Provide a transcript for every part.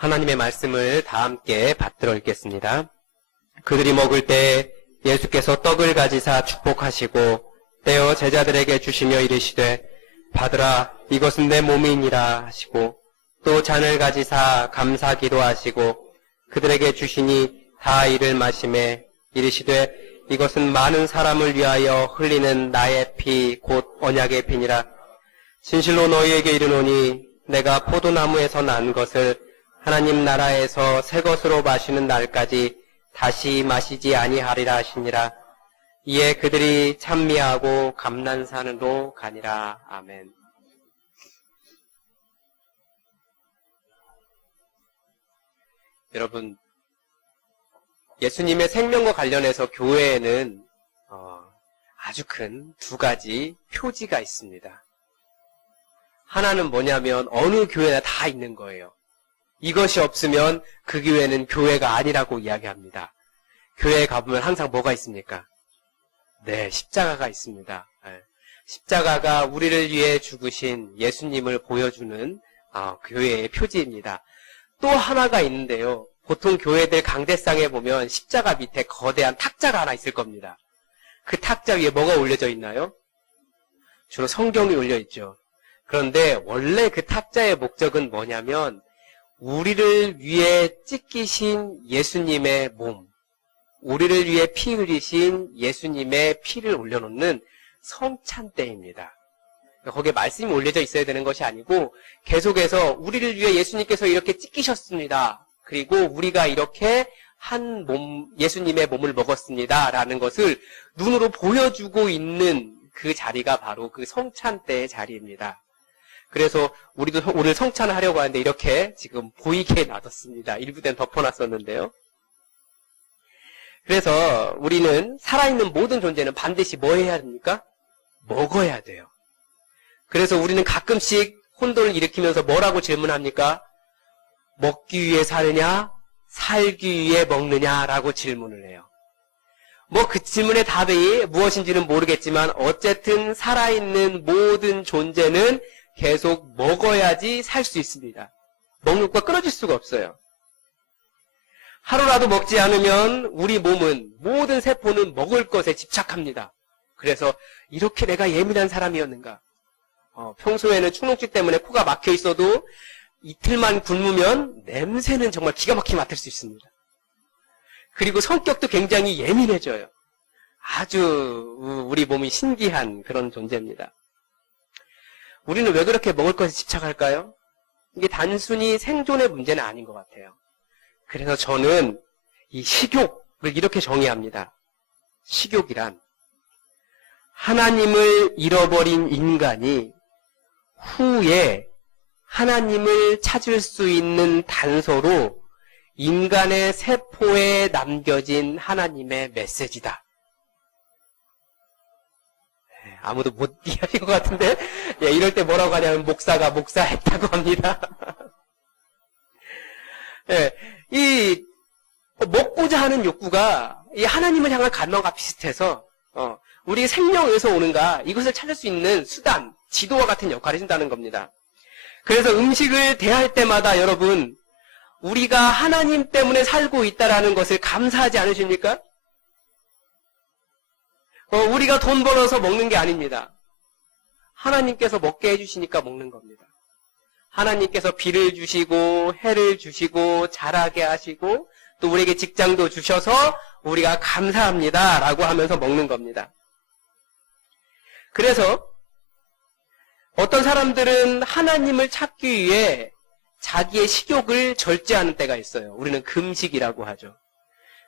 하나님의 말씀을 다 함께 받들어 읽겠습니다. 그들이 먹을 때 예수께서 떡을 가지사 축복하시고 떼어 제자들에게 주시며 이르시되 받으라 이것은 내 몸이니라 하시고 또 잔을 가지사 감사 기도하시고 그들에게 주시니 다 이를 마시매 이르시되 이것은 많은 사람을 위하여 흘리는 나의 피 곧 언약의 피니라. 진실로 너희에게 이르노니 내가 포도나무에서 난 것을 하나님 나라에서 새 것으로 마시는 날까지 다시 마시지 아니하리라 하시니라. 이에 그들이 찬미하고 감난산으로 가니라. 아멘. 여러분, 예수님의 생명과 관련해서 교회에는 아주 큰 두 가지 표지가 있습니다. 하나는 뭐냐면 어느 교회나 다 있는 거예요. 이것이 없으면 그 교회는 교회가 아니라고 이야기합니다. 교회에 가보면 항상 뭐가 있습니까? 네, 십자가가 있습니다. 십자가가 우리를 위해 죽으신 예수님을 보여주는 교회의 표지입니다. 또 하나가 있는데요. 보통 교회들 강대상에 보면 십자가 밑에 거대한 탁자가 하나 있을 겁니다. 그 탁자 위에 뭐가 올려져 있나요? 주로 성경이 올려 있죠. 그런데 원래 그 탁자의 목적은 뭐냐면 우리를 위해 찢기신 예수님의 몸, 우리를 위해 피 흘리신 예수님의 피를 올려놓는 성찬대입니다. 거기에 말씀이 올려져 있어야 되는 것이 아니고 계속해서 우리를 위해 예수님께서 이렇게 찢기셨습니다. 그리고 우리가 이렇게 한 몸, 예수님의 몸을 먹었습니다. 라는 것을 눈으로 보여주고 있는 그 자리가 바로 그 성찬대의 자리입니다. 그래서 우리도 오늘 성찬을 하려고 하는데 이렇게 지금 보이게 놔뒀습니다. 일부 때는 덮어놨었는데요. 그래서 우리는 살아있는 모든 존재는 반드시 뭐 해야 됩니까? 먹어야 돼요. 그래서 우리는 가끔씩 혼돈을 일으키면서 뭐라고 질문합니까? 먹기 위해 사느냐? 살기 위해 먹느냐라고 질문을 해요. 뭐 그 질문의 답이 무엇인지는 모르겠지만 어쨌든 살아있는 모든 존재는 계속 먹어야지 살 수 있습니다. 먹는 것과 끊어질 수가 없어요. 하루라도 먹지 않으면 우리 몸은, 모든 세포는 먹을 것에 집착합니다. 그래서 이렇게 내가 예민한 사람이었는가? 평소에는 축농증 때문에 코가 막혀 있어도 이틀만 굶으면 냄새는 정말 기가 막히게 맡을 수 있습니다. 그리고 성격도 굉장히 예민해져요. 아주 우리 몸이 신기한 그런 존재입니다. 우리는 왜 그렇게 먹을 것에 집착할까요? 이게 단순히 생존의 문제는 아닌 것 같아요. 그래서 저는 이 식욕을 이렇게 정의합니다. 식욕이란 하나님을 잃어버린 인간이 후에 하나님을 찾을 수 있는 단서로 인간의 세포에 남겨진 하나님의 메시지다. 아무도 못 이해할 것 같은데, 이럴 때 뭐라고 하냐면 목사가 목사했다고 합니다. 이 먹고자 하는 욕구가 이 하나님을 향한 갈망과 비슷해서 우리 생명에서 오는가 이것을 찾을 수 있는 수단, 지도와 같은 역할을 해준다는 겁니다. 그래서 음식을 대할 때마다 여러분 우리가 하나님 때문에 살고 있다라는 것을 감사하지 않으십니까? 우리가 돈 벌어서 먹는 게 아닙니다. 하나님께서 먹게 해주시니까 먹는 겁니다. 하나님께서 비를 주시고 해를 주시고 자라게 하시고 또 우리에게 직장도 주셔서 우리가 감사합니다 라고 하면서 먹는 겁니다. 그래서 어떤 사람들은 하나님을 찾기 위해 자기의 식욕을 절제하는 때가 있어요. 우리는 금식이라고 하죠.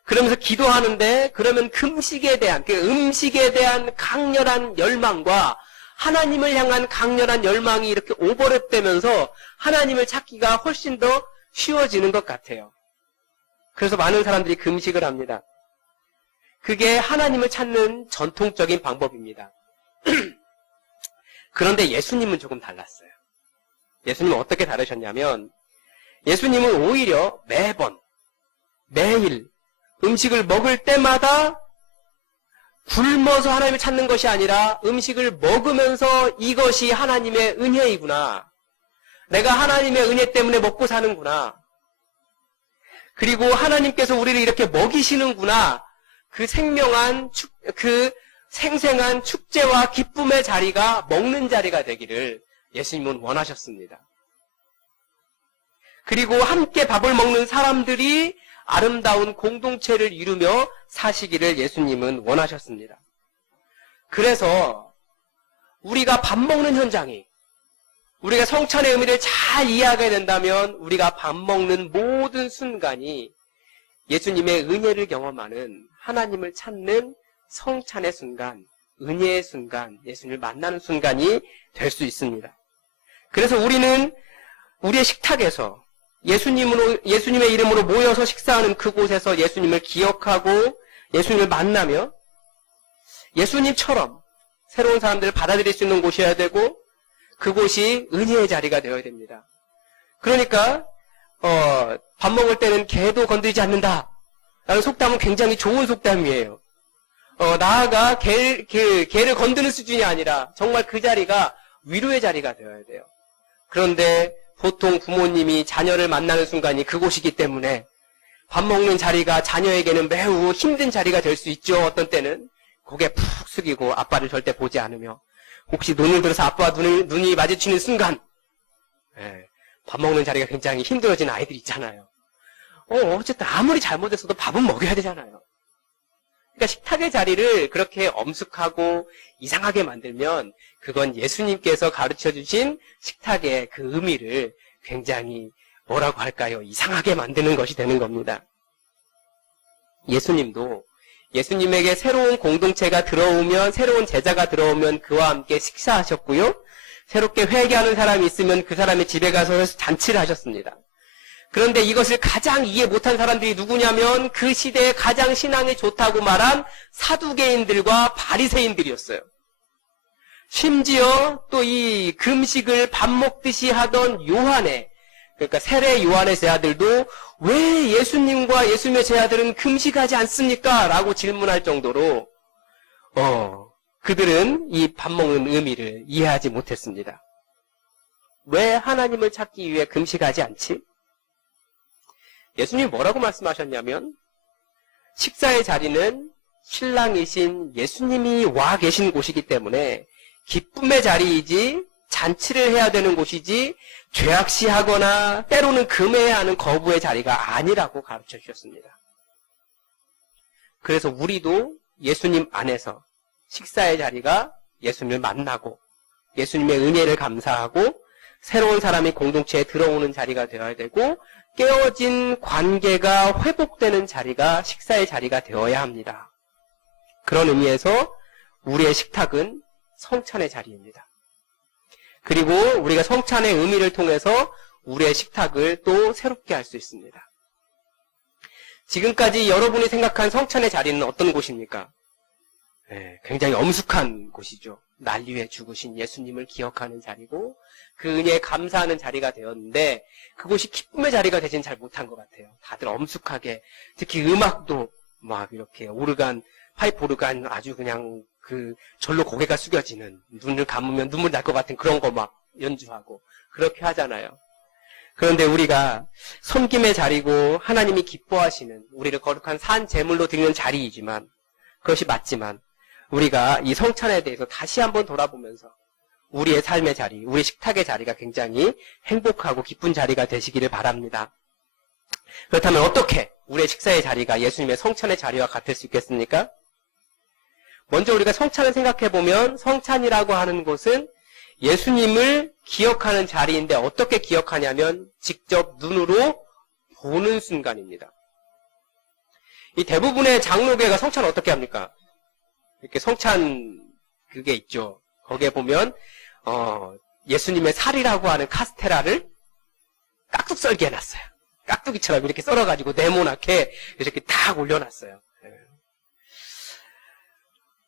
그러면서 기도하는데 그러면 금식에 대한, 그 음식에 대한 강렬한 열망과 하나님을 향한 강렬한 열망이 이렇게 오버랩되면서 하나님을 찾기가 훨씬 더 쉬워지는 것 같아요. 그래서 많은 사람들이 금식을 합니다. 그게 하나님을 찾는 전통적인 방법입니다. 그런데 예수님은 조금 달랐어요. 예수님은 어떻게 다르셨냐면 예수님은 오히려 매번, 매일 음식을 먹을 때마다 굶어서 하나님을 찾는 것이 아니라 음식을 먹으면서 이것이 하나님의 은혜이구나. 내가 하나님의 은혜 때문에 먹고 사는구나. 그리고 하나님께서 우리를 이렇게 먹이시는구나. 그 생생한 축제와 기쁨의 자리가 먹는 자리가 되기를 예수님은 원하셨습니다. 그리고 함께 밥을 먹는 사람들이 아름다운 공동체를 이루며 사시기를 예수님은 원하셨습니다. 그래서 우리가 밥 먹는 현장이, 우리가 성찬의 의미를 잘 이해하게 된다면 우리가 밥 먹는 모든 순간이 예수님의 은혜를 경험하는, 하나님을 찾는 성찬의 순간, 은혜의 순간, 예수님을 만나는 순간이 될 수 있습니다. 그래서 우리는 우리의 식탁에서 예수님의 이름으로 모여서 식사하는 그곳에서 예수님을 기억하고 예수님을 만나며 예수님처럼 새로운 사람들을 받아들일 수 있는 곳이어야 되고 그곳이 은혜의 자리가 되어야 됩니다. 그러니까 밥 먹을 때는 개도 건드리지 않는다 라는 속담은 굉장히 좋은 속담이에요. 나아가 개를 건드는 수준이 아니라 정말 그 자리가 위로의 자리가 되어야 돼요. 그런데 보통 부모님이 자녀를 만나는 순간이 그곳이기 때문에 밥 먹는 자리가 자녀에게는 매우 힘든 자리가 될 수 있죠. 어떤 때는 고개 푹 숙이고 아빠를 절대 보지 않으며 혹시 눈을 들어서 아빠와 눈이 마주치는 순간 밥 먹는 자리가 굉장히 힘들어지는 아이들 있잖아요. 어쨌든 아무리 잘못했어도 밥은 먹여야 되잖아요. 그러니까 식탁의 자리를 그렇게 엄숙하고 이상하게 만들면 그건 예수님께서 가르쳐주신 식탁의 그 의미를 굉장히 뭐라고 할까요? 이상하게 만드는 것이 되는 겁니다. 예수님도 예수님에게 새로운 공동체가 들어오면, 새로운 제자가 들어오면 그와 함께 식사하셨고요. 새롭게 회개하는 사람이 있으면 그 사람의 집에 가서 잔치를 하셨습니다. 그런데 이것을 가장 이해 못한 사람들이 누구냐면 그 시대에 가장 신앙이 좋다고 말한 사두개인들과 바리새인들이었어요. 심지어 또 이 금식을 밥 먹듯이 하던 요한의, 그러니까 세례 요한의 제자들도 왜 예수님과 예수님의 제자들은 금식하지 않습니까? 라고 질문할 정도로 그들은 이 밥 먹는 의미를 이해하지 못했습니다. 왜 하나님을 찾기 위해 금식하지 않지? 예수님이 뭐라고 말씀하셨냐면 식사의 자리는 신랑이신 예수님이 와 계신 곳이기 때문에 기쁨의 자리이지 잔치를 해야 되는 곳이지 죄악시하거나 때로는 금해야 하는 거부의 자리가 아니라고 가르쳐 주셨습니다. 그래서 우리도 예수님 안에서 식사의 자리가 예수님을 만나고 예수님의 은혜를 감사하고 새로운 사람이 공동체에 들어오는 자리가 되어야 되고 깨어진 관계가 회복되는 자리가 식사의 자리가 되어야 합니다. 그런 의미에서 우리의 식탁은 성찬의 자리입니다. 그리고 우리가 성찬의 의미를 통해서 우리의 식탁을 또 새롭게 할 수 있습니다. 지금까지 여러분이 생각한 성찬의 자리는 어떤 곳입니까? 굉장히 엄숙한 곳이죠. 날 위해 죽으신 예수님을 기억하는 자리고 그 은혜에 감사하는 자리가 되었는데 그곳이 기쁨의 자리가 되진 잘 못한 것 같아요. 다들 엄숙하게, 특히 음악도 막 이렇게 오르간, 파이프 오르간 아주 그냥 절로 고개가 숙여지는, 눈을 감으면 눈물 날 것 같은 그런 거 막 연주하고 그렇게 하잖아요. 그런데 우리가 섬김의 자리고 하나님이 기뻐하시는, 우리를 거룩한 산 제물로 드리는 자리이지만, 그것이 맞지만 우리가 이 성찬에 대해서 다시 한번 돌아보면서 우리의 삶의 자리, 우리 식탁의 자리가 굉장히 행복하고 기쁜 자리가 되시기를 바랍니다. 그렇다면 어떻게 우리의 식사의 자리가 예수님의 성찬의 자리와 같을 수 있겠습니까? 먼저 우리가 성찬을 생각해보면 성찬이라고 하는 곳은 예수님을 기억하는 자리인데 어떻게 기억하냐면 직접 눈으로 보는 순간입니다. 이 대부분의 장로교회가 성찬을 어떻게 합니까? 이렇게 성찬 그게 있죠. 거기에 보면 예수님의 살이라고 하는 카스테라를 깍둑 썰게 해놨어요. 깍두기처럼 이렇게 썰어가지고 네모나게 이렇게 딱 올려놨어요.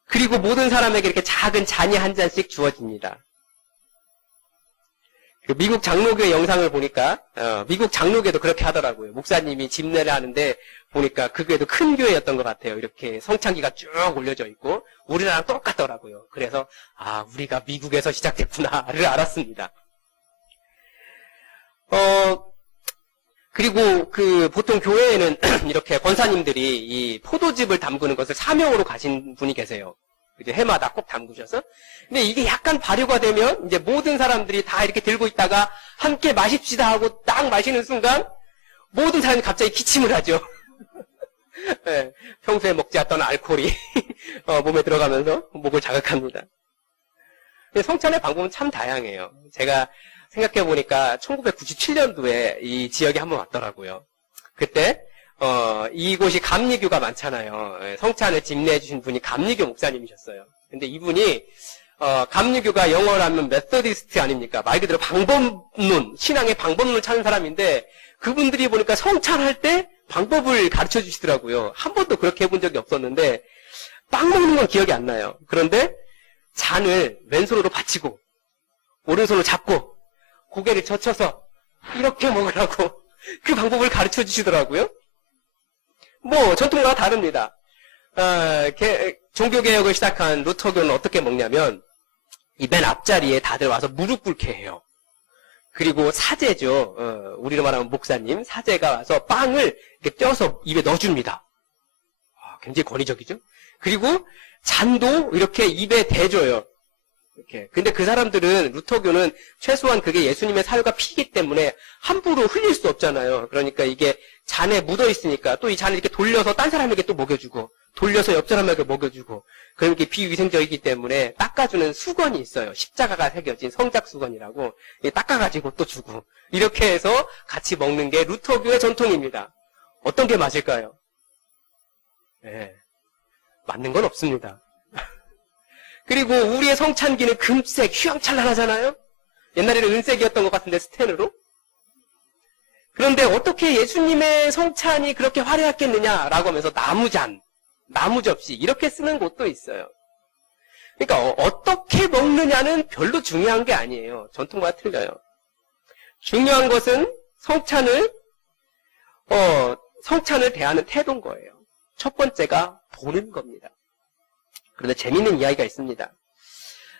그리고 모든 사람에게 이렇게 작은 잔이 한 잔씩 주어집니다. 미국 장로교회 영상을 보니까 미국 장로교회도 그렇게 하더라고요. 목사님이 집례를 하는데 보니까 그 교회도 큰 교회였던 것 같아요. 이렇게 성찬기가 쭉 올려져 있고 우리나라랑 똑같더라고요. 그래서 우리가 미국에서 시작됐구나를 알았습니다. 그리고 보통 교회에는 이렇게 권사님들이 이 포도즙을 담그는 것을 사명으로 가신 분이 계세요. 이제 해마다 꼭 담그셔서. 근데 이게 약간 발효가 되면 이제 모든 사람들이 다 이렇게 들고 있다가 함께 마십시다 하고 딱 마시는 순간 모든 사람이 갑자기 기침을 하죠. 네, 평소에 먹지 않던 알코올이 몸에 들어가면서 목을 자극합니다. 성찬의 방법은 참 다양해요. 제가 생각해보니까 1997년도에 이 지역에 한번 왔더라고요. 그때 이곳이 감리교가 많잖아요. 성찬을 집례해주신 분이 감리교 목사님이셨어요. 근데 이분이 감리교가 영어로 하면 메소디스트 아닙니까? 말 그대로 방법론, 신앙의 방법론을 찾는 사람인데 그분들이 보니까 성찬할 때 방법을 가르쳐 주시더라고요. 한 번도 그렇게 해본 적이 없었는데 빵 먹는 건 기억이 안 나요. 그런데 잔을 왼손으로 받치고 오른손으로 잡고 고개를 젖혀서 이렇게 먹으라고 그 방법을 가르쳐 주시더라고요. 뭐 전통과 다릅니다. 종교개혁을 시작한 루터교는 어떻게 먹냐면 이 맨 앞자리에 다들 와서 무릎 꿇게 해요. 그리고 사제죠. 우리로 말하면 목사님, 사제가 와서 빵을 이렇게 떼어서 입에 넣어줍니다. 굉장히 권위적이죠. 그리고 잔도 이렇게 입에 대줘요. 이렇게. 근데 그 사람들은, 루터교는 최소한 그게 예수님의 살과 피이기 때문에 함부로 흘릴 수 없잖아요. 그러니까 이게 잔에 묻어 있으니까 또 이 잔을 이렇게 돌려서 딴 사람에게 또 먹여주고, 돌려서 옆 사람에게 먹여주고, 그런 게 비위생적이기 때문에 닦아주는 수건이 있어요. 십자가가 새겨진 성작 수건이라고. 닦아가지고 또 주고. 이렇게 해서 같이 먹는 게 루터교의 전통입니다. 어떤 게 맞을까요? 네. 맞는 건 없습니다. 그리고 우리의 성찬기는 금색, 휘황찬란하잖아요? 옛날에는 은색이었던 것 같은데 스텐으로. 그런데 어떻게 예수님의 성찬이 그렇게 화려했겠느냐라고 하면서 나무잔, 나무접시 이렇게 쓰는 곳도 있어요. 그러니까 어떻게 먹느냐는 별로 중요한 게 아니에요. 전통과 틀려요. 중요한 것은 성찬을 대하는 태도인 거예요. 첫 번째가 보는 겁니다. 그런데 재미있는 이야기가 있습니다.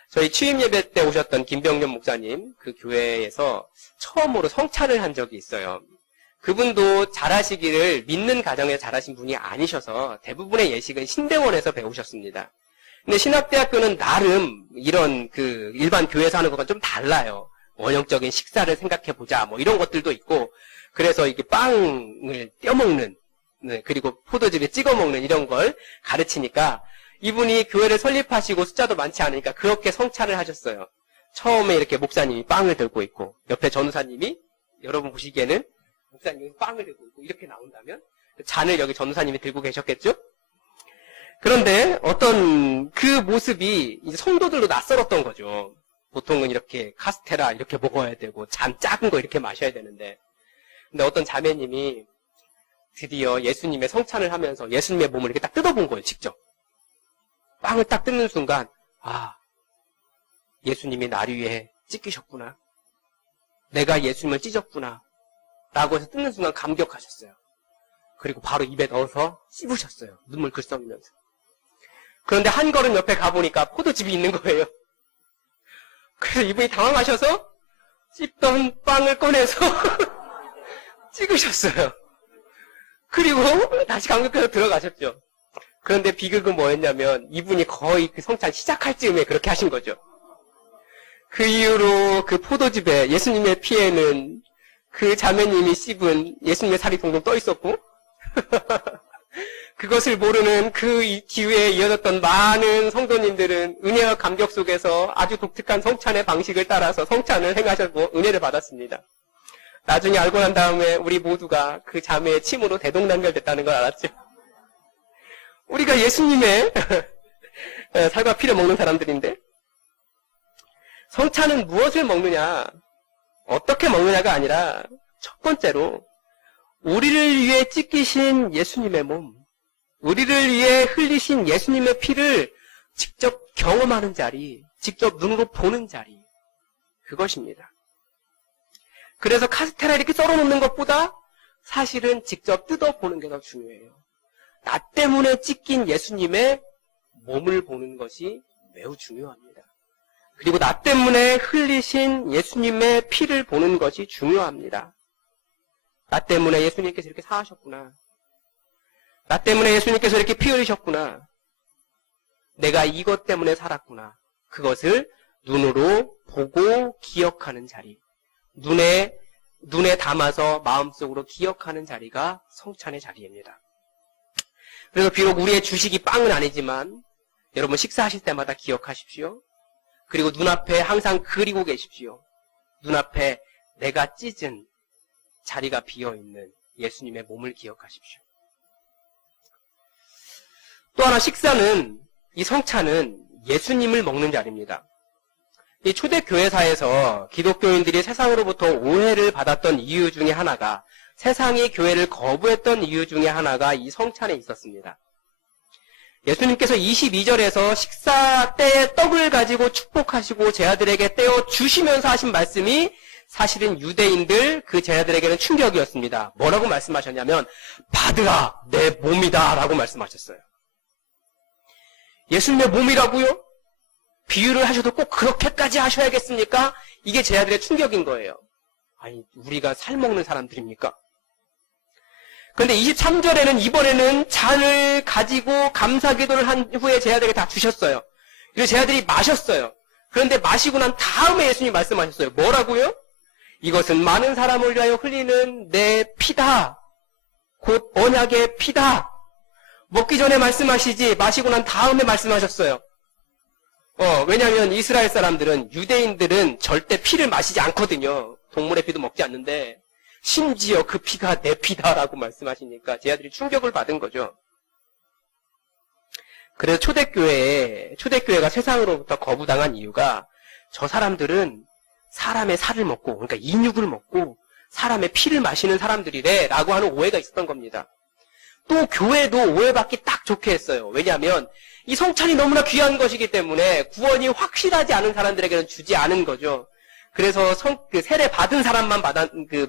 저희 취임 예배 때 오셨던 김병년 목사님, 그 교회에서 처음으로 성찬을 한 적이 있어요. 그분도 잘하시기를 믿는 가정에 잘하신 분이 아니셔서 대부분의 예식은 신대원에서 배우셨습니다. 근데 신학대학교는 나름 이런 일반 교회에서 하는 것과 좀 달라요. 원형적인 식사를 생각해보자, 뭐 이런 것들도 있고, 그래서 이게 빵을 떼어먹는, 그리고 포도즙에 찍어먹는 이런 걸 가르치니까 이분이 교회를 설립하시고 숫자도 많지 않으니까 그렇게 성찬을 하셨어요. 처음에 이렇게 목사님이 빵을 들고 있고 옆에 전우사님이 여러분 보시기에는 목사님이 빵을 들고 있고 이렇게 나온다면 잔을 여기 전우사님이 들고 계셨겠죠? 그런데 어떤 그 모습이 이제 성도들로 낯설었던 거죠. 보통은 이렇게 카스테라 이렇게 먹어야 되고 잔 작은 거 이렇게 마셔야 되는데 근데 어떤 자매님이 드디어 예수님의 성찬을 하면서 예수님의 몸을 이렇게 딱 뜯어본 거예요, 직접. 빵을 딱 뜯는 순간, 예수님이 나를 위해 찢기셨구나. 내가 예수님을 찢었구나. 라고 해서 뜯는 순간 감격하셨어요. 그리고 바로 입에 넣어서 씹으셨어요. 눈물 글썽이면서. 그런데 한 걸음 옆에 가보니까 포도즙이 있는 거예요. 그래서 이분이 당황하셔서 씹던 빵을 꺼내서 찍으셨어요. 그리고 다시 감격해서 들어가셨죠. 그런데 비극은 뭐였냐면 이분이 거의 그 성찬 시작할 즈음에 그렇게 하신 거죠. 그 이후로 그 포도즙에 예수님의 피에는 그 자매님이 씹은 예수님의 살이 동동 떠 있었고 그것을 모르는 그 뒤에 이어졌던 많은 성도님들은 은혜와 감격 속에서 아주 독특한 성찬의 방식을 따라서 성찬을 행하셨고 은혜를 받았습니다. 나중에 알고 난 다음에 우리 모두가 그 자매의 침으로 대동단결됐다는 걸 알았죠. 우리가 예수님의 살과 피를 먹는 사람들인데 성찬은 무엇을 먹느냐, 어떻게 먹느냐가 아니라 첫 번째로 우리를 위해 찢기신 예수님의 몸, 우리를 위해 흘리신 예수님의 피를 직접 경험하는 자리, 직접 눈으로 보는 자리, 그것입니다. 그래서 카스테라 이렇게 썰어놓는 것보다 사실은 직접 뜯어보는 게 더 중요해요. 나 때문에 찢긴 예수님의 몸을 보는 것이 매우 중요합니다. 그리고 나 때문에 흘리신 예수님의 피를 보는 것이 중요합니다. 나 때문에 예수님께서 이렇게 사하셨구나. 나 때문에 예수님께서 이렇게 피 흘리셨구나. 내가 이것 때문에 살았구나. 그것을 눈으로 보고 기억하는 자리. 눈에 담아서 마음속으로 기억하는 자리가 성찬의 자리입니다. 그래서 비록 우리의 주식이 빵은 아니지만 여러분 식사하실 때마다 기억하십시오. 그리고 눈앞에 항상 그리고 계십시오. 눈앞에 내가 찢은 자리가 비어있는 예수님의 몸을 기억하십시오. 또 하나 식사는, 이 성찬은 예수님을 먹는 자리입니다. 이 초대교회사에서 기독교인들이 세상으로부터 오해를 받았던 이유 중에 하나가, 세상이 교회를 거부했던 이유 중에 하나가 이 성찬에 있었습니다. 예수님께서 22절에서 식사 때에 떡을 가지고 축복하시고 제자들에게 떼어 주시면서 하신 말씀이 사실은 유대인들 그 제자들에게는 충격이었습니다. 뭐라고 말씀하셨냐면 받으라 내 몸이다 라고 말씀하셨어요. 예수님의 몸이라고요? 비유를 하셔도 꼭 그렇게까지 하셔야겠습니까? 이게 제자들의 충격인 거예요. 아니 우리가 살 먹는 사람들입니까? 그런데 23절에는 이번에는 잔을 가지고 감사기도를 한 후에 제자들에게 다 주셨어요. 그래서 제자들이 마셨어요. 그런데 마시고 난 다음에 예수님이 말씀하셨어요. 뭐라고요? 이것은 많은 사람을 위하여 흘리는 내 피다. 곧 언약의 피다. 먹기 전에 말씀하시지 마시고 난 다음에 말씀하셨어요. 왜냐하면 이스라엘 사람들은, 유대인들은 절대 피를 마시지 않거든요. 동물의 피도 먹지 않는데 심지어 그 피가 내 피다라고 말씀하시니까 제자들이 충격을 받은 거죠. 그래서 초대교회가 세상으로부터 거부당한 이유가 저 사람들은 사람의 살을 먹고, 그러니까 인육을 먹고 사람의 피를 마시는 사람들이래 라고 하는 오해가 있었던 겁니다. 또 교회도 오해받기 딱 좋게 했어요. 왜냐하면 이 성찬이 너무나 귀한 것이기 때문에 구원이 확실하지 않은 사람들에게는 주지 않은 거죠. 그래서 세례 받은 사람만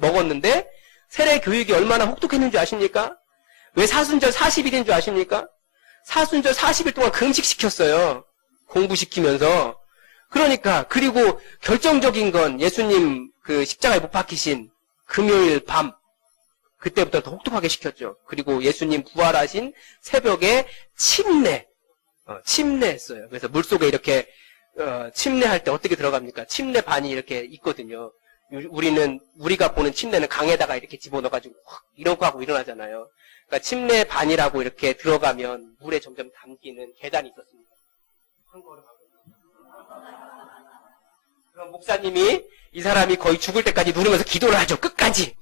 먹었는데 세례 교육이 얼마나 혹독했는 줄 아십니까? 왜 사순절 40일인 줄 아십니까? 사순절 40일 동안 금식시켰어요. 공부시키면서. 그러니까 그리고 결정적인 건 예수님 그 십자가에 못 박히신 금요일 밤 그때부터 더 혹독하게 시켰죠. 그리고 예수님 부활하신 새벽에 침례했어요. 그래서 물속에 이렇게 침례할 때 어떻게 들어갑니까? 침례 반이 이렇게 있거든요. 우리가 보는 침례는 강에다가 이렇게 집어넣어가지고 확 이러고 하고 일어나잖아요. 그러니까 침례 반이라고 이렇게 들어가면 물에 점점 담기는 계단이 있었습니다. 한 걸음 하고. 그럼 목사님이 이 사람이 거의 죽을 때까지 누르면서 기도를 하죠. 끝까지.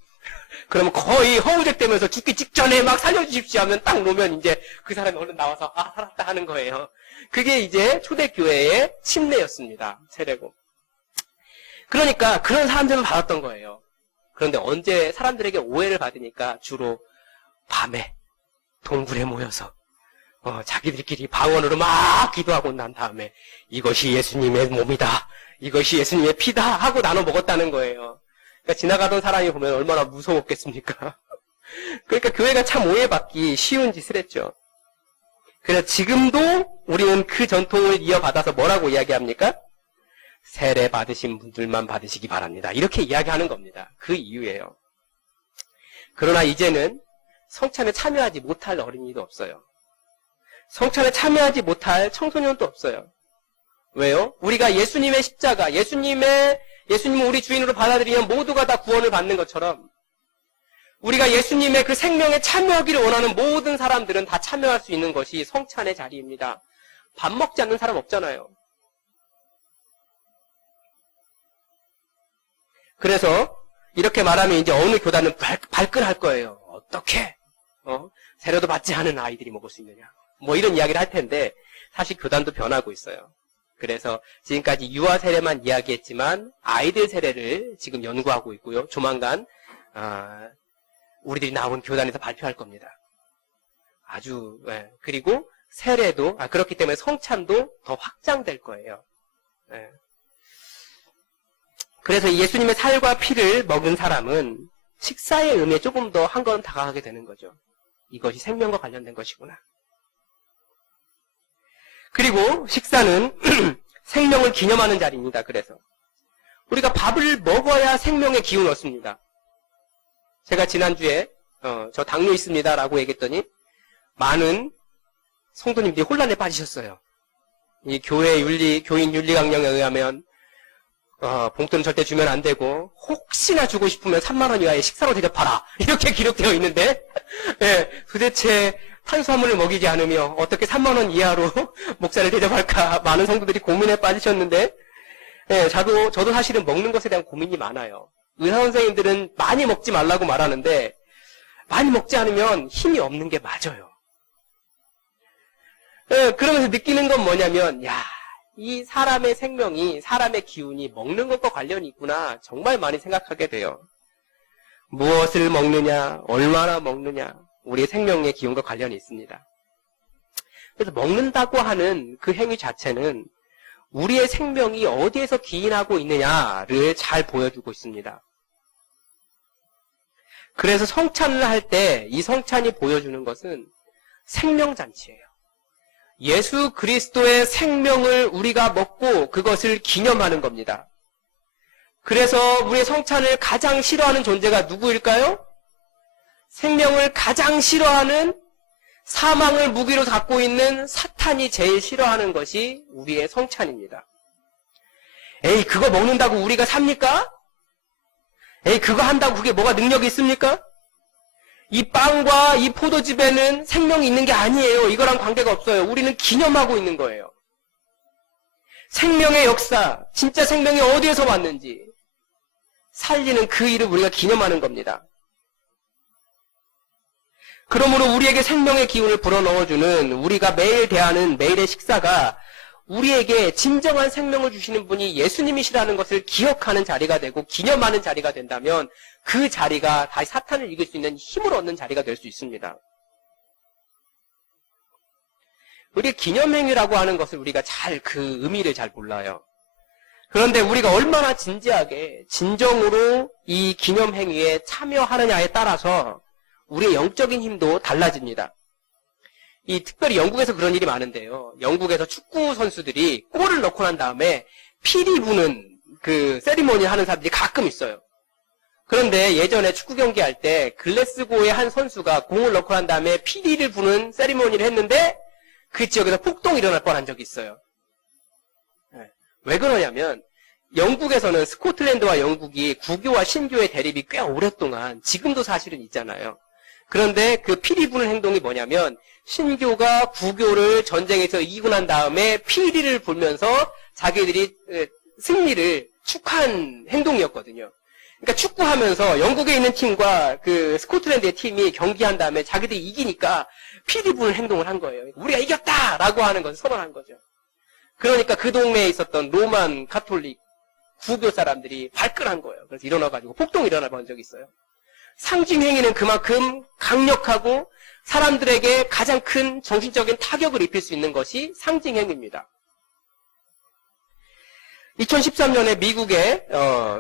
그러면 거의 허우적대면서 죽기 직전에 막 살려주십시오 하면 딱 놓으면 이제 그 사람이 얼른 나와서 아 살았다 하는 거예요. 그게 이제 초대교회의 침례였습니다. 세례고. 그러니까 그런 사람들은 받았던 거예요. 그런데 언제 사람들에게 오해를 받으니까 주로 밤에 동굴에 모여서 자기들끼리 방언으로 막 기도하고 난 다음에 이것이 예수님의 몸이다. 이것이 예수님의 피다 하고 나눠 먹었다는 거예요. 그러니까 지나가던 사람이 보면 얼마나 무서웠겠습니까? 그러니까 교회가 참 오해받기 쉬운 짓을 했죠. 그래서 지금도 우리는 그 전통을 이어받아서 뭐라고 이야기합니까? 세례 받으신 분들만 받으시기 바랍니다. 이렇게 이야기하는 겁니다. 그 이유예요. 그러나 이제는 성찬에 참여하지 못할 어린이도 없어요. 성찬에 참여하지 못할 청소년도 없어요. 왜요? 우리가 예수님의 십자가, 예수님을 우리 주인으로 받아들이면 모두가 다 구원을 받는 것처럼 우리가 예수님의 그 생명에 참여하기를 원하는 모든 사람들은 다 참여할 수 있는 것이 성찬의 자리입니다. 밥 먹지 않는 사람 없잖아요. 그래서 이렇게 말하면 이제 어느 교단은 발끈할 거예요. 어떻게? 세례도 받지 않은 아이들이 먹을 수 있느냐? 뭐 이런 이야기를 할 텐데 사실 교단도 변하고 있어요. 그래서 지금까지 유아 세례만 이야기했지만 아이들 세례를 지금 연구하고 있고요. 조만간 우리들이 나온 교단에서 발표할 겁니다. 아주 그리고 세례도 그렇기 때문에 성찬도 더 확장될 거예요. 그래서 예수님의 살과 피를 먹은 사람은 식사의 의미에 조금 더 한 걸음 다가가게 되는 거죠. 이것이 생명과 관련된 것이구나. 그리고 식사는 생명을 기념하는 자리입니다. 그래서 우리가 밥을 먹어야 생명의 기운을 얻습니다. 제가 지난주에 저 당뇨 있습니다 라고 얘기했더니 많은 성도님들이 혼란에 빠지셨어요. 이 교회 교인 윤리 강령에 의하면 봉투는 절대 주면 안 되고 혹시나 주고 싶으면 3만 원 이하의 식사로 대접하라 이렇게 기록되어 있는데 예, 도대체 탄수화물을 먹이지 않으며 어떻게 3만 원 이하로 목사를 대접할까 많은 성도들이 고민에 빠지셨는데 예, 저도 사실은 먹는 것에 대한 고민이 많아요. 의사 선생님들은 많이 먹지 말라고 말하는데 많이 먹지 않으면 힘이 없는 게 맞아요. 예, 그러면서 느끼는 건 뭐냐면 이 사람의 생명이 사람의 기운이 먹는 것과 관련이 있구나 정말 많이 생각하게 돼요. 무엇을 먹느냐 얼마나 먹느냐 우리의 생명의 기운과 관련이 있습니다. 그래서 먹는다고 하는 그 행위 자체는 우리의 생명이 어디에서 기인하고 있느냐를 잘 보여주고 있습니다. 그래서 성찬을 할 때 이 성찬이 보여주는 것은 생명잔치예요. 예수 그리스도의 생명을 우리가 먹고 그것을 기념하는 겁니다. 그래서 우리의 성찬을 가장 싫어하는 존재가 누구일까요? 생명을 가장 싫어하는 사망을 무기로 갖고 있는 사탄이 제일 싫어하는 것이 우리의 성찬입니다. 에이, 그거 먹는다고 우리가 삽니까? 에이, 그거 한다고 그게 뭐가 능력이 있습니까? 이 빵과 이 포도즙에는 생명이 있는 게 아니에요. 이거랑 관계가 없어요. 우리는 기념하고 있는 거예요. 생명의 역사, 진짜 생명이 어디에서 왔는지 살리는 그 일을 우리가 기념하는 겁니다. 그러므로 우리에게 생명의 기운을 불어넣어주는 우리가 매일 대하는 매일의 식사가 우리에게 진정한 생명을 주시는 분이 예수님이시라는 것을 기억하는 자리가 되고 기념하는 자리가 된다면 그 자리가 다시 사탄을 이길 수 있는 힘을 얻는 자리가 될 수 있습니다. 우리 기념행위라고 하는 것을 우리가 그 의미를 잘 몰라요. 그런데 우리가 얼마나 진지하게 진정으로 이 기념행위에 참여하느냐에 따라서 우리의 영적인 힘도 달라집니다. 특별히 영국에서 그런 일이 많은데요. 영국에서 축구 선수들이 골을 넣고 난 다음에 피리 부는 그 세리머니 하는 사람들이 가끔 있어요. 그런데 예전에 축구 경기할 때 글래스고의 한 선수가 공을 넣고 난 다음에 피리를 부는 세리머니를 했는데 그 지역에서 폭동이 일어날 뻔한 적이 있어요. 왜 그러냐면 영국에서는 스코틀랜드와 영국이 구교와 신교의 대립이 꽤 오랫동안 지금도 사실은 있잖아요. 그런데 그 피리 부는 행동이 뭐냐면 신교가 구교를 전쟁에서 이기고 난 다음에 피리를 불면서 자기들이 승리를 축하한 행동이었거든요. 그러니까 축구하면서 영국에 있는 팀과 그 스코틀랜드의 팀이 경기한 다음에 자기들이 이기니까 피리 부는 행동을 한 거예요. 우리가 이겼다라고 하는 것을 선언한 거죠. 그러니까 그 동네에 있었던 로만 가톨릭 구교 사람들이 발끈한 거예요. 그래서 일어나가지고 폭동이 일어나 본 적이 있어요. 상징행위는 그만큼 강력하고 사람들에게 가장 큰 정신적인 타격을 입힐 수 있는 것이 상징행위입니다. 2013년에 미국의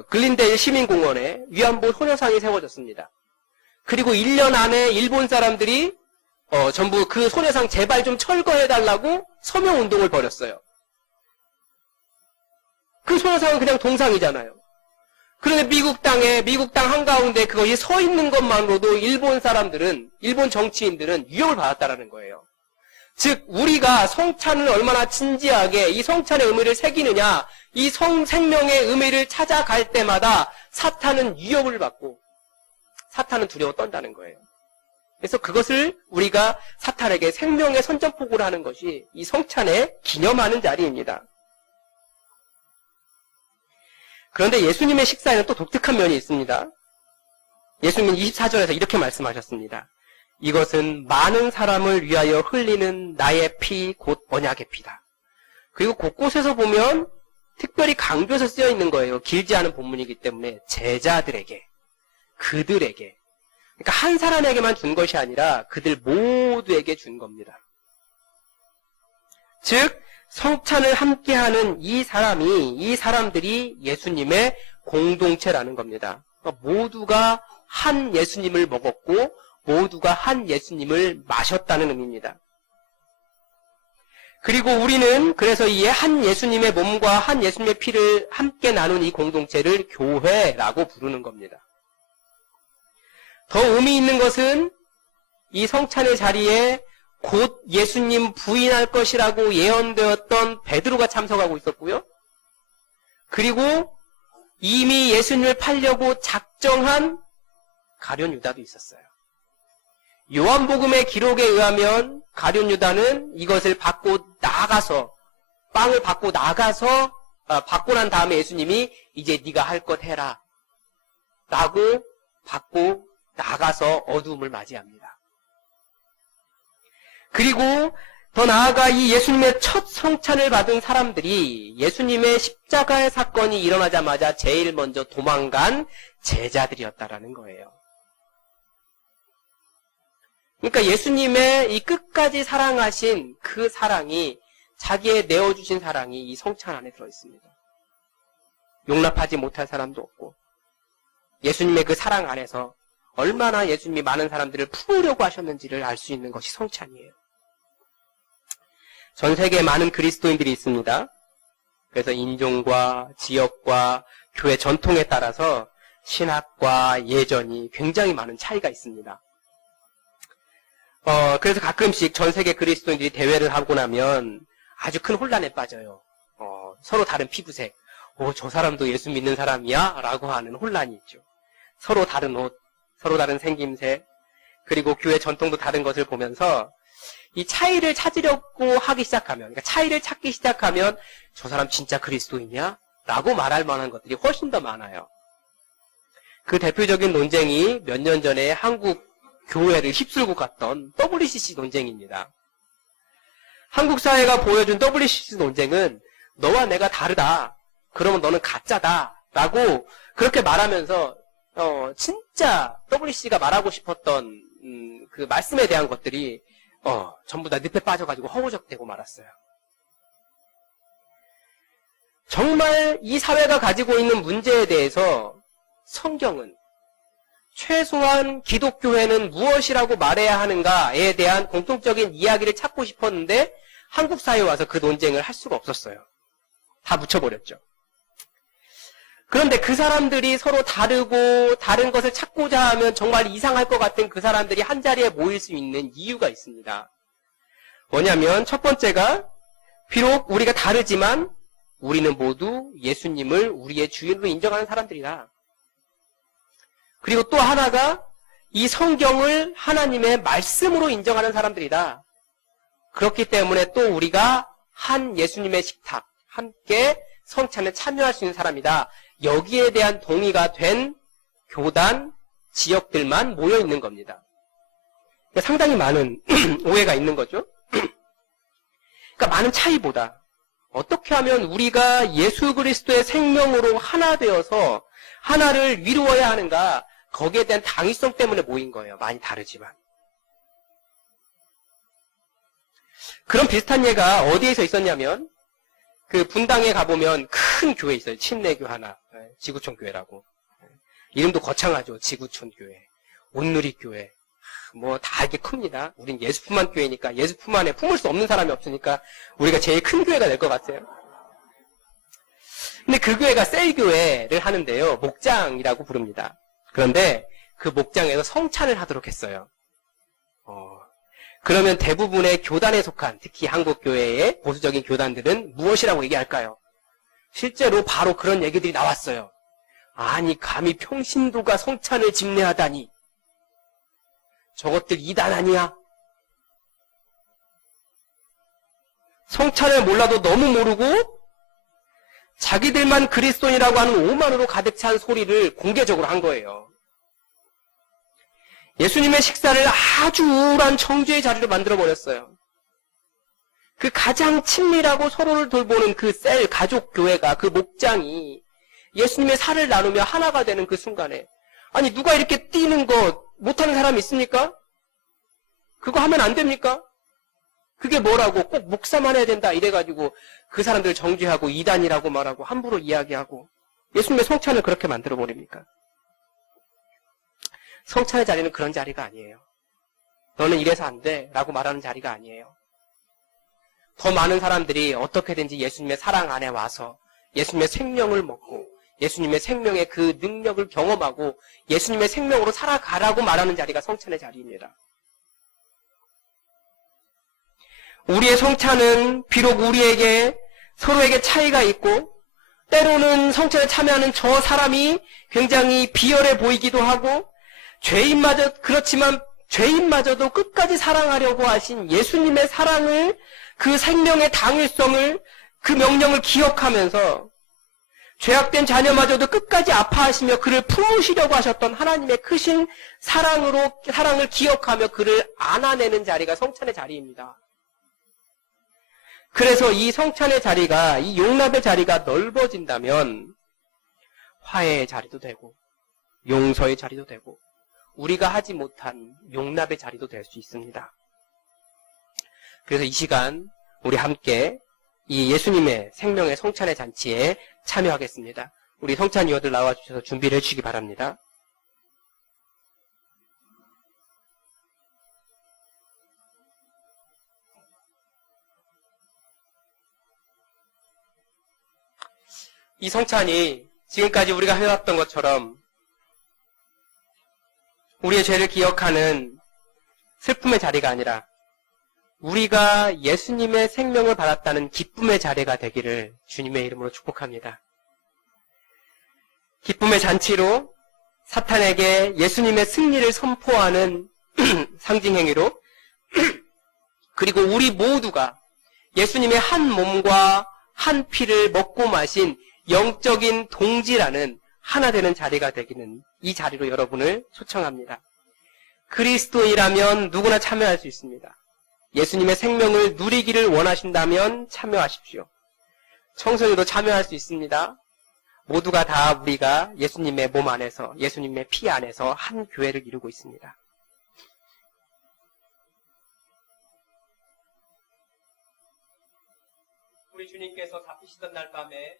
글린데일 시민공원에 위안부 소녀상이 세워졌습니다. 그리고 1년 안에 일본 사람들이 전부 그 소녀상 제발 좀 철거해달라고 서명운동을 벌였어요. 그 소녀상은 그냥 동상이잖아요. 그런데 미국 땅 한가운데 그것이 서 있는 것만으로도 일본 정치인들은 위협을 받았다라는 거예요. 즉, 우리가 성찬을 얼마나 진지하게 이 성찬의 의미를 새기느냐, 이 생명의 의미를 찾아갈 때마다 사탄은 위협을 받고, 사탄은 두려워 떤다는 거예요. 그래서 그것을 우리가 사탄에게 생명의 선전포고를 하는 것이 이 성찬에 기념하는 자리입니다. 그런데 예수님의 식사에는 또 독특한 면이 있습니다. 예수님은 24절에서 이렇게 말씀하셨습니다. 이것은 많은 사람을 위하여 흘리는 나의 피 곧 언약의 피다. 그리고 곳곳에서 보면 특별히 강조해서 쓰여 있는 거예요. 길지 않은 본문이기 때문에 제자들에게, 그들에게. 그러니까 한 사람에게만 준 것이 아니라 그들 모두에게 준 겁니다. 즉 성찬을 함께하는 이 사람들이 예수님의 공동체라는 겁니다. 그러니까 모두가 한 예수님을 먹었고 모두가 한 예수님을 마셨다는 의미입니다. 그리고 우리는 그래서 이 한 예수님의 몸과 한 예수님의 피를 함께 나눈 이 공동체를 교회라고 부르는 겁니다. 더 의미 있는 것은 이 성찬의 자리에 곧 예수님 부인할 것이라고 예언되었던 베드로가 참석하고 있었고요. 그리고 이미 예수님을 팔려고 작정한 가룟 유다도 있었어요. 요한복음의 기록에 의하면 가룟 유다는 이것을 받고 나가서, 빵을 받고 나가서, 받고 난 다음에 예수님이 이제 네가 할 것 해라 라고 받고 나가서 어두움을 맞이합니다. 그리고 더 나아가 이 예수님의 첫 성찬을 받은 사람들이 예수님의 십자가의 사건이 일어나자마자 제일 먼저 도망간 제자들이었다라는 거예요. 그러니까 예수님의 이 끝까지 사랑하신 그 사랑이, 자기의 내어주신 사랑이 이 성찬 안에 들어있습니다. 용납하지 못할 사람도 없고, 예수님의 그 사랑 안에서 얼마나 예수님이 많은 사람들을 품으려고 하셨는지를 알 수 있는 것이 성찬이에요. 전 세계에 많은 그리스도인들이 있습니다. 그래서 인종과 지역과 교회 전통에 따라서 신학과 예전이 굉장히 많은 차이가 있습니다. 그래서 가끔씩 전 세계 그리스도인들이 대회를 하고 나면 아주 큰 혼란에 빠져요. 서로 다른 피부색, 저 사람도 예수 믿는 사람이야? 라고 하는 혼란이 있죠. 서로 다른 옷, 서로 다른 생김새, 그리고 교회 전통도 다른 것을 보면서 이 차이를 찾으려고 하기 시작하면, 그러니까 차이를 찾기 시작하면 저 사람 진짜 그리스도이냐? 라고 말할 만한 것들이 훨씬 더 많아요. 그 대표적인 논쟁이 몇 년 전에 한국 교회를 휩쓸고 갔던 WCC 논쟁입니다. 한국 사회가 보여준 WCC 논쟁은 너와 내가 다르다. 그러면 너는 가짜다. 라고 그렇게 말하면서 진짜 WCC가 말하고 싶었던 그 말씀에 대한 것들이 전부 다 늪에 빠져가지고 허우적대고 말았어요. 정말 이 사회가 가지고 있는 문제에 대해서 성경은 최소한 기독교회는 무엇이라고 말해야 하는가에 대한 공통적인 이야기를 찾고 싶었는데 한국 사회에 와서 그 논쟁을 할 수가 없었어요. 다 묻혀버렸죠. 그런데 그 사람들이 서로 다르고 다른 것을 찾고자 하면 정말 이상할 것 같은 그 사람들이 한자리에 모일 수 있는 이유가 있습니다. 뭐냐면 첫 번째가 비록 우리가 다르지만 우리는 모두 예수님을 우리의 주인으로 인정하는 사람들이다. 그리고 또 하나가 이 성경을 하나님의 말씀으로 인정하는 사람들이다. 그렇기 때문에 또 우리가 한 예수님의 식탁, 함께 성찬에 참여할 수 있는 사람이다. 여기에 대한 동의가 된 교단, 지역들만 모여 있는 겁니다. 그러니까 상당히 많은 오해가 있는 거죠. 그러니까 많은 차이보다 어떻게 하면 우리가 예수 그리스도의 생명으로 하나 되어서 하나를 이루어야 하는가, 거기에 대한 당위성 때문에 모인 거예요. 많이 다르지만. 그런 비슷한 예가 어디에서 있었냐면 그 분당에 가보면 큰 교회 있어요. 침례교 하나, 지구촌 교회라고. 이름도 거창하죠. 지구촌 교회, 온누리 교회. 뭐 다 이게 큽니다. 우린 예수 품 안 교회니까, 예수 품 안에 품을 수 없는 사람이 없으니까 우리가 제일 큰 교회가 될 것 같아요. 근데 그 교회가 셀교회를 하는데요. 목장이라고 부릅니다. 그런데 그 목장에서 성찬을 하도록 했어요. 그러면 대부분의 교단에 속한, 특히 한국 교회의 보수적인 교단들은 무엇이라고 얘기할까요? 실제로 바로 그런 얘기들이 나왔어요. 아니, 감히 평신도가 성찬을 집례하다니. 저것들 이단 아니야? 성찬을 몰라도 너무 모르고 자기들만 그리스도인이라고 하는 오만으로 가득 찬 소리를 공개적으로 한 거예요. 예수님의 식사를 아주 우울한 청주의 자리로 만들어버렸어요. 그 가장 친밀하고 서로를 돌보는 그 셀 가족교회가, 그 목장이 예수님의 살을 나누며 하나가 되는 그 순간에, 아니 누가 이렇게 뛰는 거 못하는 사람이 있습니까? 그거 하면 안 됩니까? 그게 뭐라고 꼭 목사만 해야 된다 이래가지고 그 사람들을 정죄하고 이단이라고 말하고 함부로 이야기하고 예수님의 성찬을 그렇게 만들어버립니까? 성찬의 자리는 그런 자리가 아니에요. 너는 이래서 안 돼 라고 말하는 자리가 아니에요. 더 많은 사람들이 어떻게든지 예수님의 사랑 안에 와서 예수님의 생명을 먹고 예수님의 생명의 그 능력을 경험하고 예수님의 생명으로 살아가라고 말하는 자리가 성찬의 자리입니다. 우리의 성찬은 비록 우리에게 서로에게 차이가 있고 때로는 성찬에 참여하는 저 사람이 굉장히 비열해 보이기도 하고 그렇지만 죄인마저도 끝까지 사랑하려고 하신 예수님의 사랑을, 그 생명의 당위성을, 그 명령을 기억하면서 죄악된 자녀마저도 끝까지 아파하시며 그를 품으시려고 하셨던 하나님의 크신 사랑을 기억하며 그를 안아내는 자리가 성찬의 자리입니다. 그래서 이 성찬의 자리가, 이 용납의 자리가 넓어진다면 화해의 자리도 되고 용서의 자리도 되고 우리가 하지 못한 용납의 자리도 될 수 있습니다. 그래서 이 시간 우리 함께 이 예수님의 생명의 성찬의 잔치에 참여하겠습니다. 우리 성찬위원들 나와주셔서 준비를 해주시기 바랍니다. 이 성찬이 지금까지 우리가 해왔던 것처럼 우리의 죄를 기억하는 슬픔의 자리가 아니라 우리가 예수님의 생명을 받았다는 기쁨의 자리가 되기를 주님의 이름으로 축복합니다. 기쁨의 잔치로 사탄에게 예수님의 승리를 선포하는 상징 행위로 그리고 우리 모두가 예수님의 한 몸과 한 피를 먹고 마신 영적인 동지라는 하나 되는 자리가 되기는 이 자리로 여러분을 초청합니다. 그리스도인이라면 누구나 참여할 수 있습니다. 예수님의 생명을 누리기를 원하신다면 참여하십시오. 청소년도 참여할 수 있습니다. 모두가 다 우리가 예수님의 몸 안에서, 예수님의 피 안에서 한 교회를 이루고 있습니다. 우리 주님께서 잡히시던 날 밤에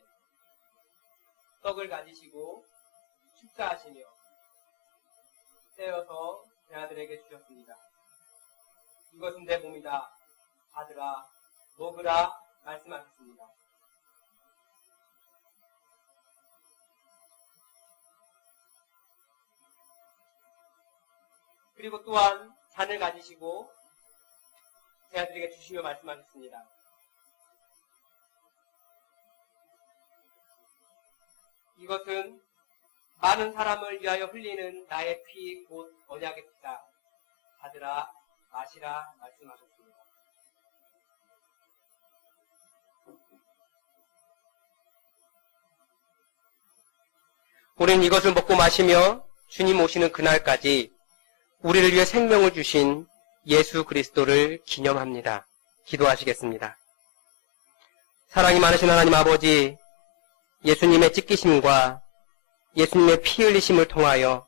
떡을 가지시고 축사하시며 떼어서 제 아들에게 주셨습니다. 이것은 내 몸이다. 받으라, 먹으라 말씀하셨습니다. 그리고 또한 잔을 가지시고 제 아들에게 주시며 말씀하셨습니다. 이것은 많은 사람을 위하여 흘리는 나의 피 곧 언약의 피다. 받으라, 마시라 말씀하셨습니다. 우리는 이것을 먹고 마시며 주님 오시는 그날까지 우리를 위해 생명을 주신 예수 그리스도를 기념합니다. 기도하시겠습니다. 사랑이 많으신 하나님 아버지, 예수님의 찢기심과 예수님의 피 흘리심을 통하여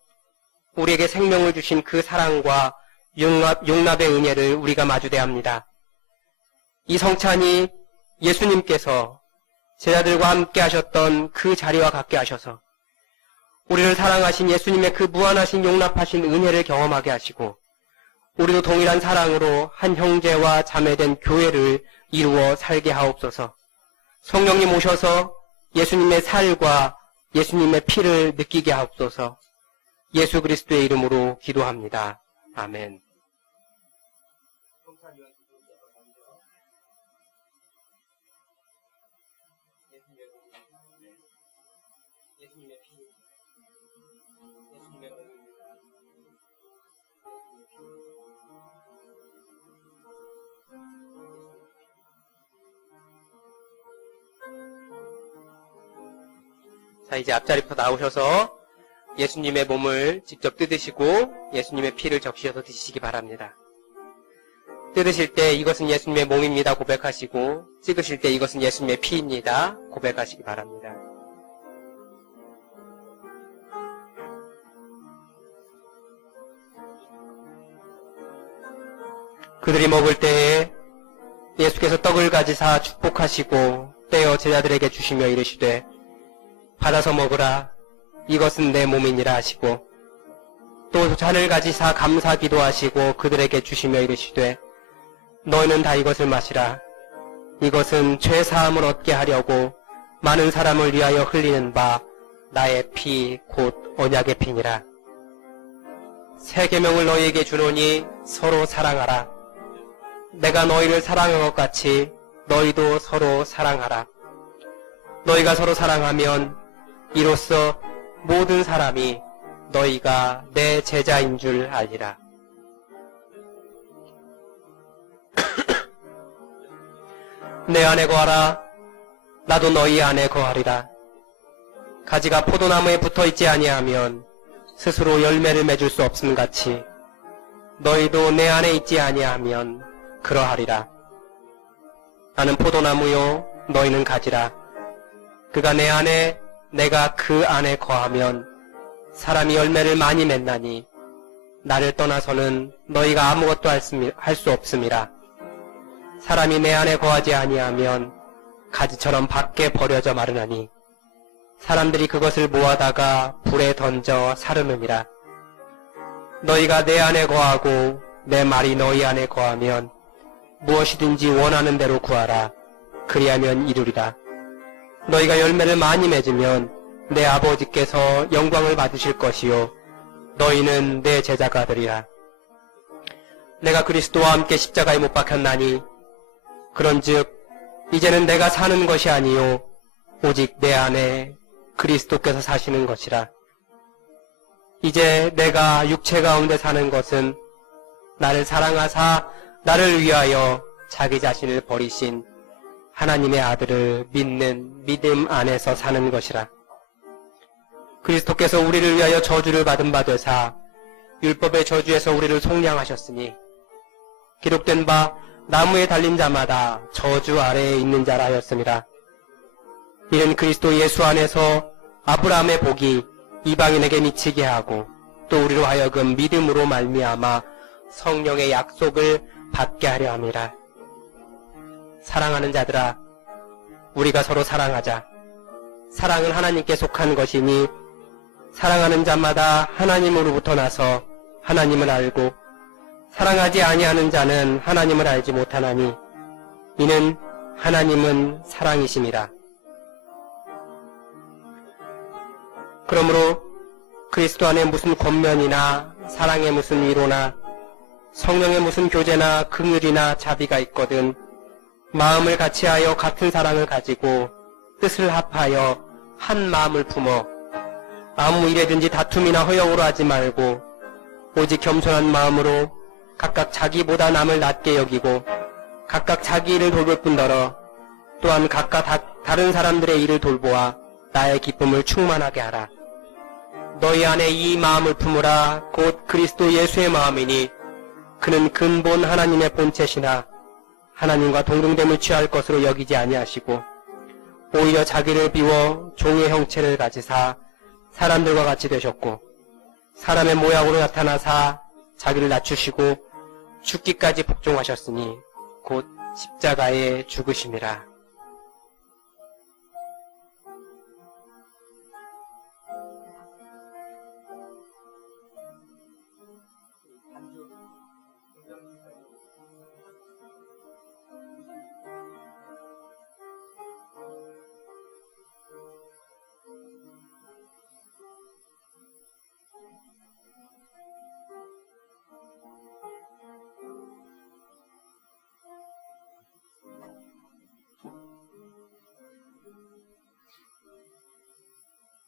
우리에게 생명을 주신 그 사랑과 용납의 은혜를 우리가 마주대합니다. 이 성찬이 예수님께서 제자들과 함께 하셨던 그 자리와 같게 하셔서 우리를 사랑하신 예수님의 그 무한하신 용납하신 은혜를 경험하게 하시고 우리도 동일한 사랑으로 한 형제와 자매된 교회를 이루어 살게 하옵소서. 성령님 오셔서 예수님의 살과 예수님의 피를 느끼게 하옵소서. 예수 그리스도의 이름으로 기도합니다. 아멘. 자, 이제 앞자리부터 나오셔서 예수님의 몸을 직접 뜯으시고 예수님의 피를 적시셔서 드시기 바랍니다. 뜯으실 때 이것은 예수님의 몸입니다 고백하시고 찍으실 때 이것은 예수님의 피입니다 고백하시기 바랍니다. 그들이 먹을 때에 예수께서 떡을 가지사 축복하시고 떼어 제자들에게 주시며 이르시되 받아서 먹으라 이것은 내 몸이니라 하시고 또 잔을 가지사 감사 기도하시고 그들에게 주시며 이르시되 너희는 다 이것을 마시라 이것은 죄 사함을 얻게 하려고 많은 사람을 위하여 흘리는 바 나의 피 곧 언약의 피니라. 새 계명을 너희에게 주노니 서로 사랑하라. 내가 너희를 사랑한 것 같이 너희도 서로 사랑하라. 너희가 서로 사랑하면 이로써 모든 사람이 너희가 내 제자인 줄 알리라. 내 안에 거하라. 나도 너희 안에 거하리라. 가지가 포도나무에 붙어있지 아니하면 스스로 열매를 맺을 수 없음 같이 너희도 내 안에 있지 아니하면 그러하리라. 나는 포도나무요 너희는 가지라. 그가 내 안에 내가 그 안에 거하면 사람이 열매를 많이 맺나니 나를 떠나서는 너희가 아무것도 할 수 없음이라. 사람이 내 안에 거하지 아니하면 가지처럼 밖에 버려져 마르나니 사람들이 그것을 모아다가 불에 던져 사르느니라. 너희가 내 안에 거하고 내 말이 너희 안에 거하면 무엇이든지 원하는 대로 구하라. 그리하면 이루리라. 너희가 열매를 많이 맺으면 내 아버지께서 영광을 받으실 것이요 너희는 내 제자가 되리라. 내가 그리스도와 함께 십자가에 못 박혔나니 그런즉 이제는 내가 사는 것이 아니요 오직 내 안에 그리스도께서 사시는 것이라. 이제 내가 육체 가운데 사는 것은 나를 사랑하사 나를 위하여 자기 자신을 버리신 하나님의 아들을 믿는 믿음 안에서 사는 것이라. 그리스도께서 우리를 위하여 저주를 받은 바 되사 율법의 저주에서 우리를 속량하셨으니 기록된 바 나무에 달린 자마다 저주 아래에 있는 자라 하였습니다. 이는 그리스도 예수 안에서 아브라함의 복이 이방인에게 미치게 하고 또 우리로 하여금 믿음으로 말미암아 성령의 약속을 받게 하려 함이라. 사랑하는 자들아, 우리가 서로 사랑하자. 사랑은 하나님께 속한 것이니 사랑하는 자마다 하나님으로부터 나서 하나님을 알고 사랑하지 아니하는 자는 하나님을 알지 못하나니 이는 하나님은 사랑이심이라. 그러므로 그리스도 안에 무슨 권면이나 사랑의 무슨 위로나 성령의 무슨 교제나 긍휼이나 자비가 있거든 마음을 같이하여 같은 사랑을 가지고 뜻을 합하여 한 마음을 품어 아무 일에든지 다툼이나 허영으로 하지 말고 오직 겸손한 마음으로 각각 자기보다 남을 낮게 여기고 각각 자기 일을 돌볼 뿐더러 또한 각각 다른 사람들의 일을 돌보아 나의 기쁨을 충만하게 하라. 너희 안에 이 마음을 품으라. 곧 그리스도 예수의 마음이니 그는 근본 하나님의 본체시나 하나님과 동등됨을 취할 것으로 여기지 아니하시고 오히려 자기를 비워 종의 형체를 가지사 사람들과 같이 되셨고 사람의 모양으로 나타나사 자기를 낮추시고 죽기까지 복종하셨으니 곧 십자가에 죽으심이라.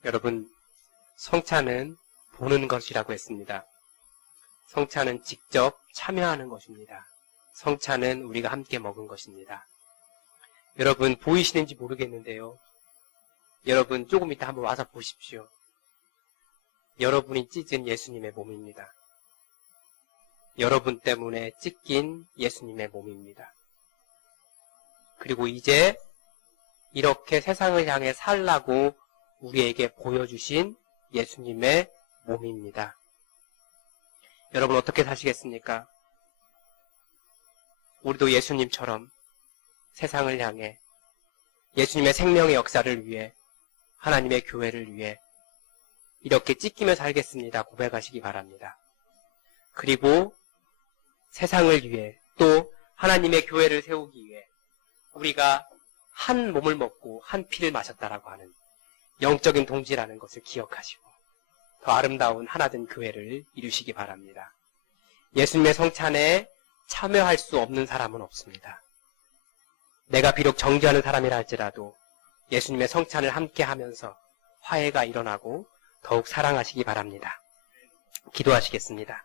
여러분, 성찬은 보는 것이라고 했습니다. 성찬은 직접 참여하는 것입니다. 성찬은 우리가 함께 먹은 것입니다. 여러분, 보이시는지 모르겠는데요. 여러분, 조금 이따 한번 와서 보십시오. 여러분이 찢은 예수님의 몸입니다. 여러분 때문에 찢긴 예수님의 몸입니다. 그리고 이제 이렇게 세상을 향해 살라고 우리에게 보여주신 예수님의 몸입니다. 여러분 어떻게 사시겠습니까? 우리도 예수님처럼 세상을 향해 예수님의 생명의 역사를 위해 하나님의 교회를 위해 이렇게 찢기며 살겠습니다. 고백하시기 바랍니다. 그리고 세상을 위해 또 하나님의 교회를 세우기 위해 우리가 한 몸을 먹고 한 피를 마셨다라고 하는 영적인 동지라는 것을 기억하시고 더 아름다운 하나된 교회를 이루시기 바랍니다. 예수님의 성찬에 참여할 수 없는 사람은 없습니다. 내가 비록 정죄하는 사람이라 할지라도 예수님의 성찬을 함께 하면서 화해가 일어나고 더욱 사랑하시기 바랍니다. 기도하시겠습니다.